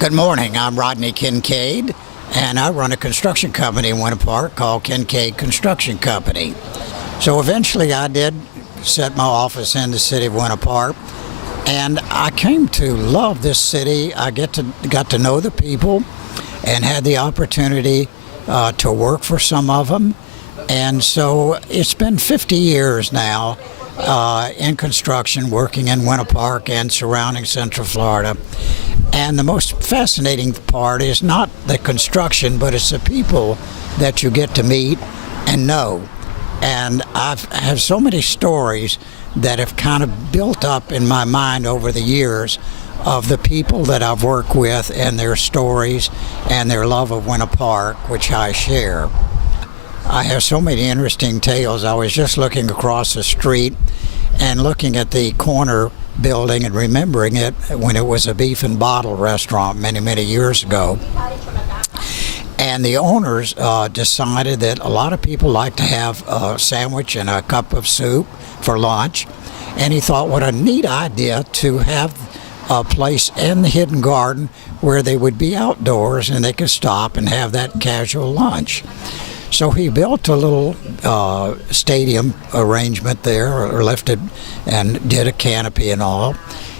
Good morning. I'm Rodney Kincaid, and I run a construction company in Winter Park called Kincaid Construction Company. So eventually I did set my office in the city of Winter Park, and I came to love this city. I got to know the people and had the opportunity to work for some of them. And so it's been 50 years now in construction, working in Winter Park and surrounding Central Florida. And the most fascinating part is not the construction, but it's the people that you get to meet and know. And I have so many stories that have kind of built up in my mind over the years of the people that I've worked with and their stories and their love of Winter Park, which I share. I have so many interesting tales. I was just looking across the street and looking at the corner building and remembering it when it was a beef and bottle restaurant many years ago. And the owners decided that a lot of people like to have a sandwich and a cup of soup for lunch. And he thought, what a neat idea to have a place in the hidden garden where they would be outdoors and they could stop and have that casual lunch. So he built a little stadium arrangement there, or lifted and did a canopy and all.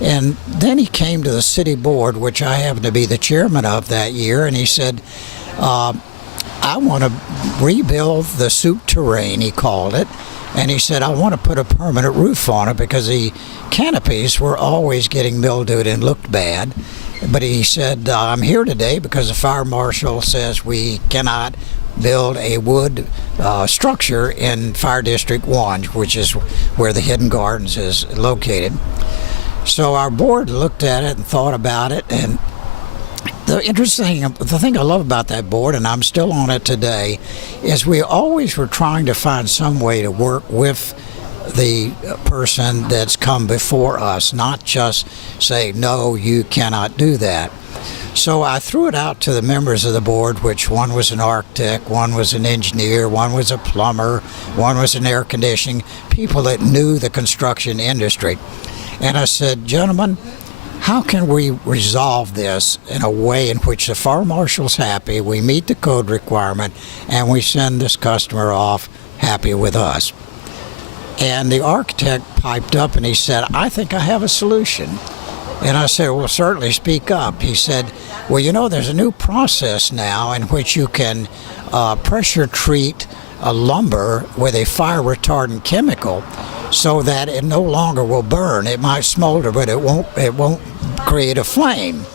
And then he came to the city board, which I happened to be the chairman of that year, and he said, I want to rebuild the soup terrain, he called it. And he said, I want to put a permanent roof on it because the canopies were always getting mildewed and looked bad. But he said, I'm here today because the fire marshal says we cannot build a wood structure in Fire District 1, which is where the Hidden Gardens is located. So our board looked at it and thought about it, and the thing I love about that board, and I'm still on it today, is we always were trying to find some way to work with the person that's come before us, not just say, no, you cannot do that. So I threw it out to the members of the board, which one was an architect, one was an engineer, one was a plumber, one was an air conditioning, people that knew the construction industry. And I said, gentlemen, how can we resolve this in a way in which the fire marshal's happy, we meet the code requirement, and we send this customer off happy with us? And the architect piped up and he said, I think I have a solution. And I said, well, certainly, speak up. He said, well, you know, there's a new process now in which you can pressure treat a lumber with a fire retardant chemical so that it no longer will burn. It might smolder, but it won't create a flame.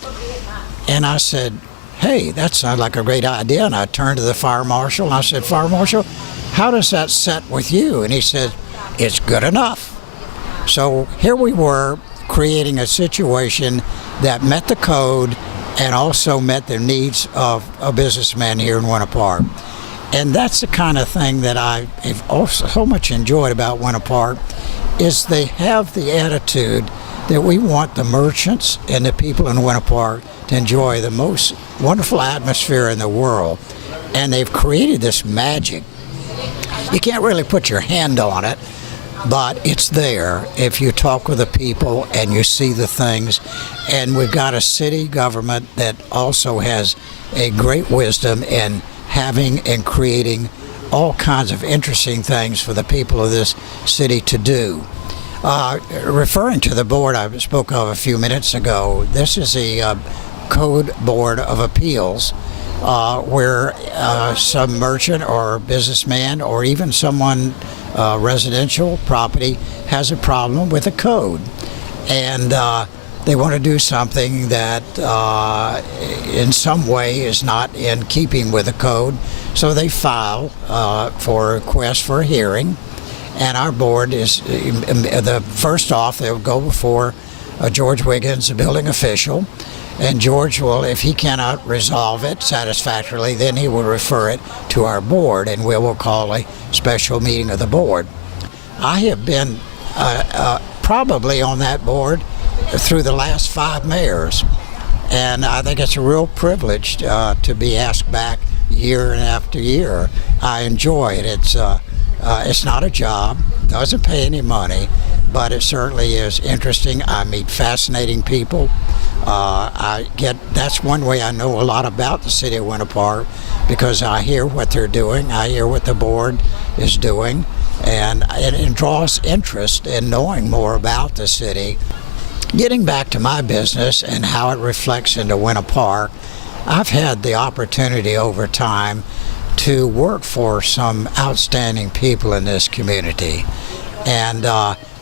And I said, hey, that sounds like a great idea. And I turned to the fire marshal and I said, Fire Marshal, how does that set with you? And he said, it's good enough. So here we were, creating a situation that met the code and also met the needs of a businessman here in Winter Park. And that's the kind of thing that I've also so much enjoyed about Winter Park, is they have the attitude that we want the merchants and the people in Winter Park to enjoy the most wonderful atmosphere in the world. And they've created this magic. You can't really put your hand on it, but it's there if you talk with the people and you see the things. And we've got a city government that also has a great wisdom in having and creating all kinds of interesting things for the people of this city to do. Referring to the board I spoke of a few minutes ago, this is the Code Board of Appeals, where some merchant or businessman or even someone residential property has a problem with a code, and they want to do something that in some way is not in keeping with the code, so they file for a request for a hearing. And our board is first off, they'll go before George Wiggins, the building official, and George will, if he cannot resolve it satisfactorily, then he will refer it to our board, and we will call a special meeting of the board. I have been probably on that board through the last 5 mayors, and I think it's a real privilege to be asked back year after year. I enjoy it. It's not a job, doesn't pay any money, but it certainly is interesting. I meet fascinating people. That's one way I know a lot about the city of Winter Park, because I hear what they're doing, I hear what the board is doing, and it draws interest in knowing more about the city. Getting back to my business and how it reflects into Winter Park, I've had the opportunity over time to work for some outstanding people in this community. And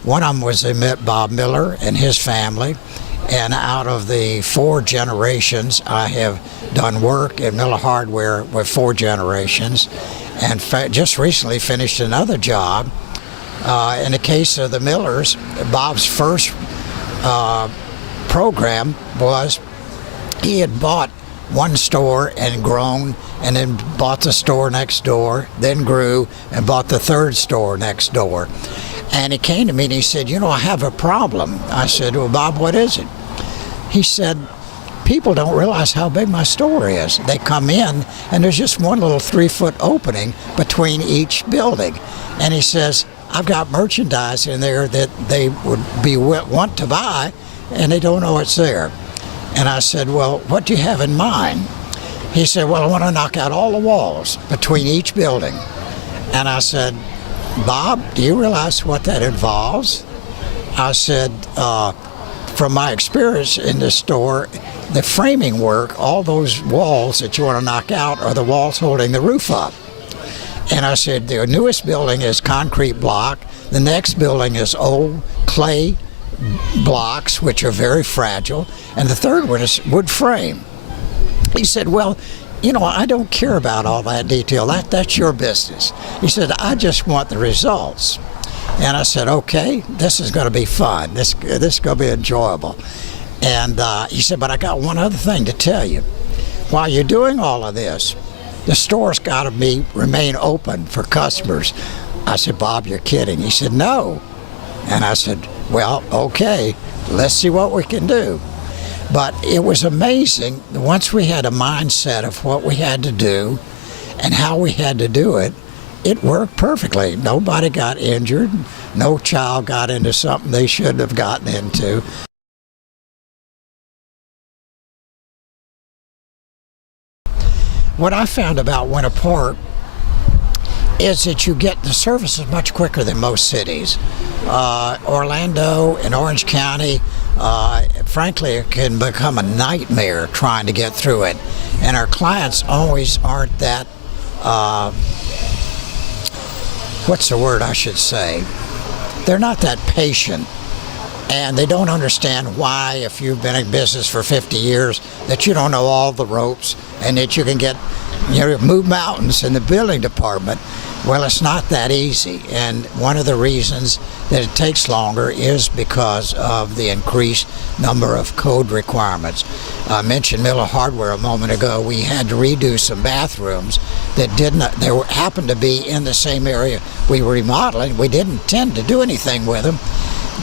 one of them was Bob Miller and his family. And out of the 4 generations, I have done work at Miller Hardware with 4 generations, and just recently finished another job. In the case of the Millers, Bob's first program was he had bought one store and grown, and then bought the store next door, then grew and bought the 3rd store next door. And he came to me and he said, "You know, I have a problem." I said, "Well, Bob, what is it?" He said, "People don't realize how big my store is. They come in and there's just one little 3-foot opening between each building." And he says, "I've got merchandise in there that they would want to buy, and they don't know it's there." And I said, "Well, what do you have in mind?" He said, "Well, I want to knock out all the walls between each building." And I said, "Bob, do you realize what that involves?" I said, "From my experience in this store, the framing work, all those walls that you want to knock out are the walls holding the roof up." And I said, "The newest building is concrete block. The next building is old clay blocks, which are very fragile. And the third one is wood frame." He said, "Well, you know, I don't care about all that detail. That's your business." He said, "I just want the results." And I said, "Okay, this is going to be fun. This is going to be enjoyable." And he said, "But I got one other thing to tell you. While you're doing all of this, the store's got to remain open for customers." I said, "Bob, you're kidding." He said, "No." And I said, "Well, okay, let's see what we can do." But it was amazing. Once we had a mindset of what we had to do and how we had to do it, it worked perfectly. Nobody got injured. No child got into something they shouldn't have gotten into. What I found about Winter Park is that you get the services much quicker than most cities. Orlando and Orange County, frankly, it can become a nightmare trying to get through it. And our clients always aren't that, what's the word I should say? They're not that patient. And they don't understand why, if you've been in business for 50 years, that you don't know all the ropes and that you can move mountains in the building department. Well, it's not that easy. And one of the reasons that it takes longer is because of the increased number of code requirements. I mentioned Miller Hardware a moment ago. We had to redo some bathrooms that happened to be in the same area we were remodeling. We didn't intend to do anything with them.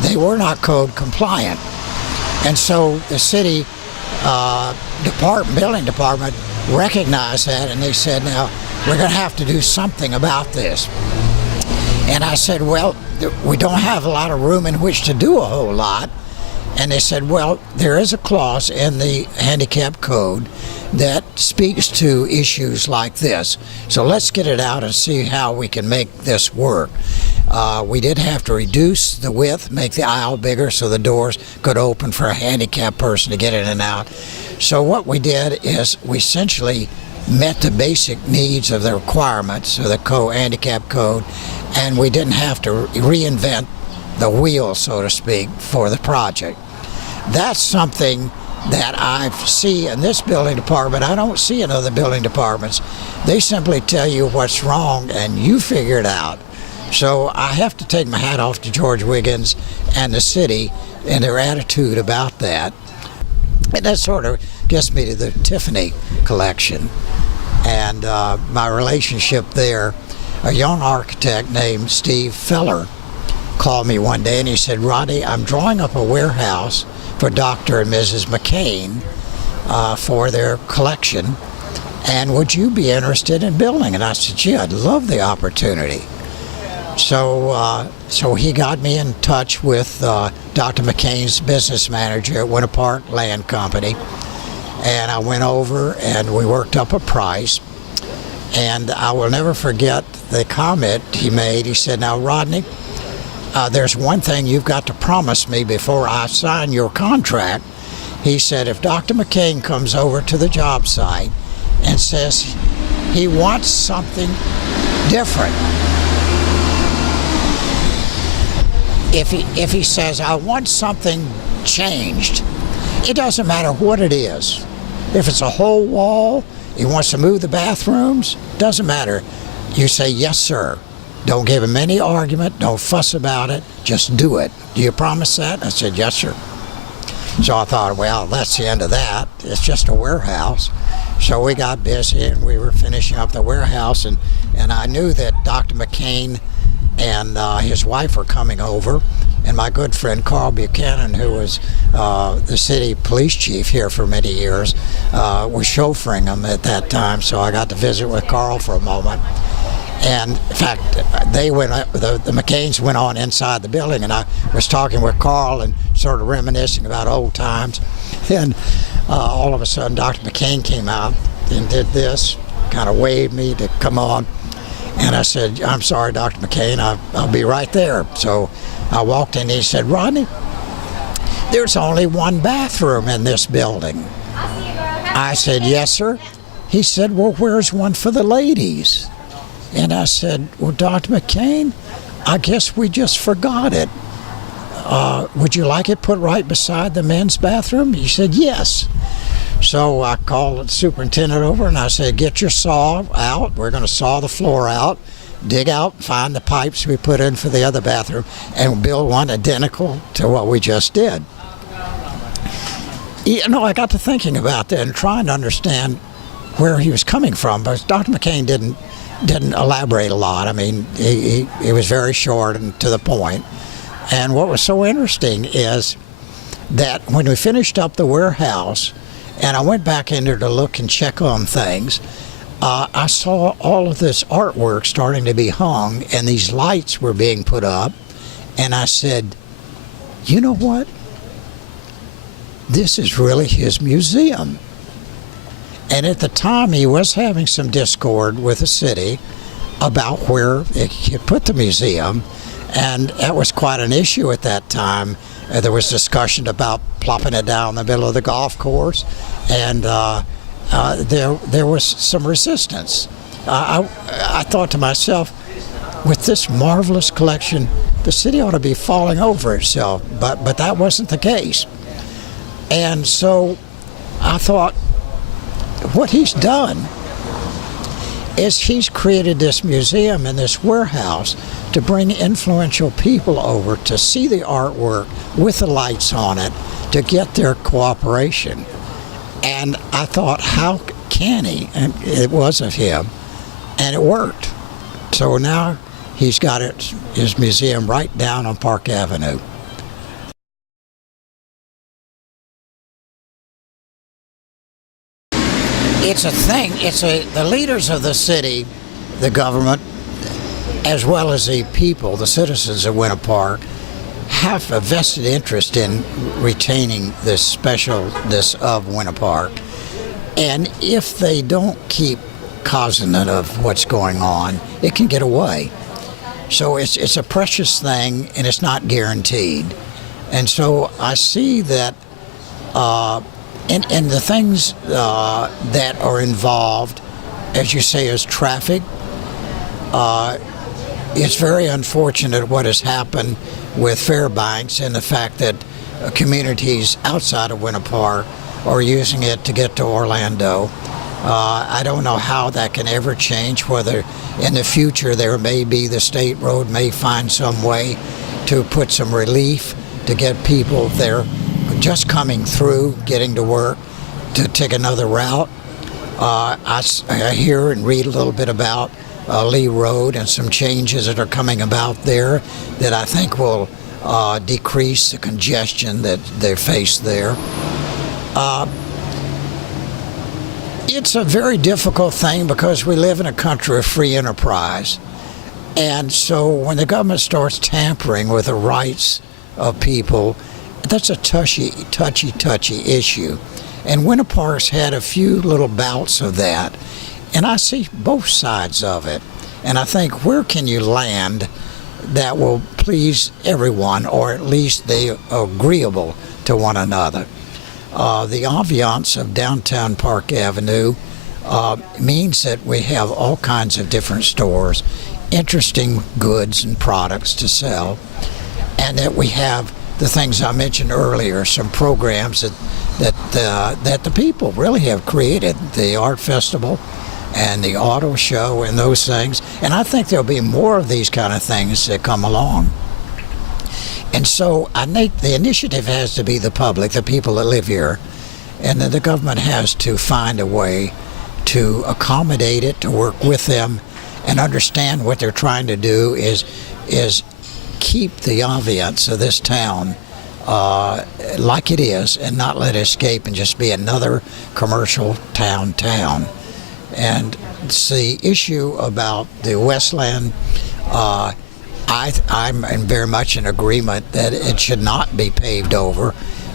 They were not code compliant. And so the city building department recognized that, and they said, "Now, we're going to have to do something about this." And I said, "Well, we don't have a lot of room in which to do a whole lot." And they said, "Well, there is a clause in the handicap code that speaks to issues like this. So let's get it out and see how we can make this work." We did have to reduce the width, make the aisle bigger so the doors could open for a handicapped person to get in and out. So what we did is we essentially met the basic needs of the requirements of the handicap code, and we didn't have to reinvent the wheel, so to speak, for the project. That's something that I see in this building department. I don't see in other building departments. They simply tell you what's wrong and you figure it out. So I have to take my hat off to George Wiggins and the city and their attitude about that. And that sort of gets me to the Tiffany collection and my relationship there. A young architect named Steve Feller called me one day and he said, "Rodney, I'm drawing up a warehouse for Dr. and Mrs. McCain for their collection, and would you be interested in building?" And I said, "Gee, I'd love the opportunity." So he got me in touch with Dr. McCain's business manager at Winter Park Land Company, and I went over and we worked up a price. And I will never forget the comment he made. He said, "Now, Rodney, there's one thing you've got to promise me before I sign your contract." He said, "If Dr. McCain comes over to the job site and says he wants something different, if he says, I want something changed, it doesn't matter what it is. If it's a whole wall, he wants to move the bathrooms, doesn't matter. You say, yes, sir. Don't give him any argument. Don't fuss about it. Just do it. Do you promise that?" I said, "Yes, sir." So I thought, well, that's the end of that. It's just a warehouse. So we got busy and we were finishing up the warehouse, and I knew that Dr. McCain and his wife were coming over, and my good friend Carl Buchanan, who was the city police chief here for many years, was chauffeuring them at that time. So I got to visit with Carl for a moment. And in fact, the McCains went on inside the building, and I was talking with Carl and sort of reminiscing about old times. And all of a sudden, Dr. McCain came out and did this, kind of waved me to come on. And I said, "I'm sorry, Dr. McCain, I'll be right there." So I walked in, and he said, "Rodney, there's only one bathroom in this building." I said, "Yes, sir." He said, "Well, where's one for the ladies?" And I said, "Well, Dr. McCain, I guess we just forgot it. Would you like it put right beside the men's bathroom?" He said, "Yes." So I called the superintendent over and I said, "Get your saw out. We're going to saw the floor out, dig out, find the pipes we put in for the other bathroom, and build one identical to what we just did." You know, I got to thinking about that and trying to understand where he was coming from, but Dr. McCain didn't elaborate a lot. I mean, he was very short and to the point. And what was so interesting is that when we finished up the warehouse and I went back in there to look and check on things, I saw all of this artwork starting to be hung and these lights were being put up. And I said, "You know what? This is really his museum." And at the time, he was having some discord with the city about where he could put the museum. And that was quite an issue at that time. There was discussion about plopping it down in the middle of the golf course. And there was some resistance. I thought to myself, with this marvelous collection, the city ought to be falling over itself. But that wasn't the case. And so I thought, what he's done is he's created this museum and this warehouse to bring influential people over to see the artwork with the lights on it, to get their cooperation. And I thought, how can he? And it was of him, and it worked. So now he's got his museum right down on Park Avenue. It's a thing. The leaders of the city, the government, as well as the people, the citizens of Winter Park, have a vested interest in retaining this specialness of Winter Park. And if they don't keep cognizant of what's going on, it can get away. So it's a precious thing, and it's not guaranteed. And so I see that and the things that are involved, as you say, is traffic. It's very unfortunate what has happened with Fairbanks and the fact that communities outside of Winter Park are using it to get to Orlando. I don't know how that can ever change, whether in the future the state road may find some way to put some relief to get people there just coming through, getting to work, to take another route. I hear and read a little bit about Lee Road and some changes that are coming about there that I think will decrease the congestion that they face there. It's a very difficult thing because we live in a country of free enterprise. And so when the government starts tampering with the rights of people, that's a touchy issue. And Winter Park's had a few little bouts of that. And I see both sides of it. And I think, where can you land that will please everyone, or at least they agreeable to one another? The ambiance of downtown Park Avenue means that we have all kinds of different stores, interesting goods and products to sell, and that we have the things I mentioned earlier, some programs that the people really have created, the art festival and the auto show and those things. And I think there'll be more of these kind of things that come along. And so I think the initiative has to be the public, the people that live here, and then the government has to find a way to accommodate it, to work with them, and understand what they're trying to do is keep the ambiance of this town like it is, and not let it escape and just be another commercial town. And it's the issue about the Westland. I'm very much in agreement that it should not be paved over.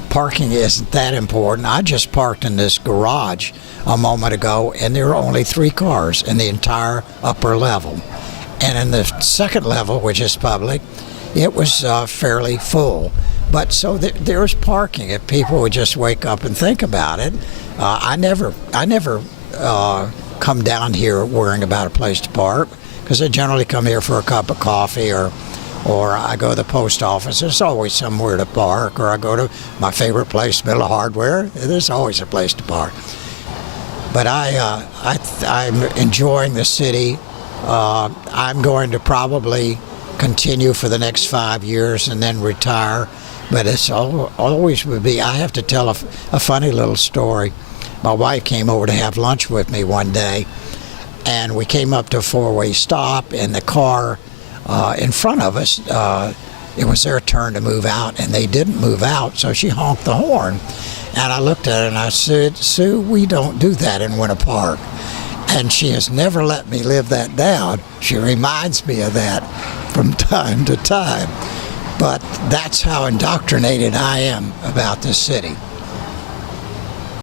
Parking isn't that important. I just parked in this garage a moment ago, and there were only 3 cars in the entire upper level. And in the second level, which is public, it was fairly full. But so there's parking if people would just wake up and think about it. I never come down here worrying about a place to park, because I generally come here for a cup of coffee, or I go to the post office. There's always somewhere to park. Or I go to my favorite place, Middle Hardware. There's always a place to park. But I'm enjoying the city. I'm going to probably continue for the next 5 years and then retire. But it's always would be. I have to tell a funny little story. My wife came over to have lunch with me one day, and we came up to a 4-way stop, and the car in front of us, it was their turn to move out, and they didn't move out, so she honked the horn. And I looked at her and I said, "Sue, we don't do that in Winter Park." And she has never let me live that down. She reminds me of that from time to time. But that's how indoctrinated I am about this city.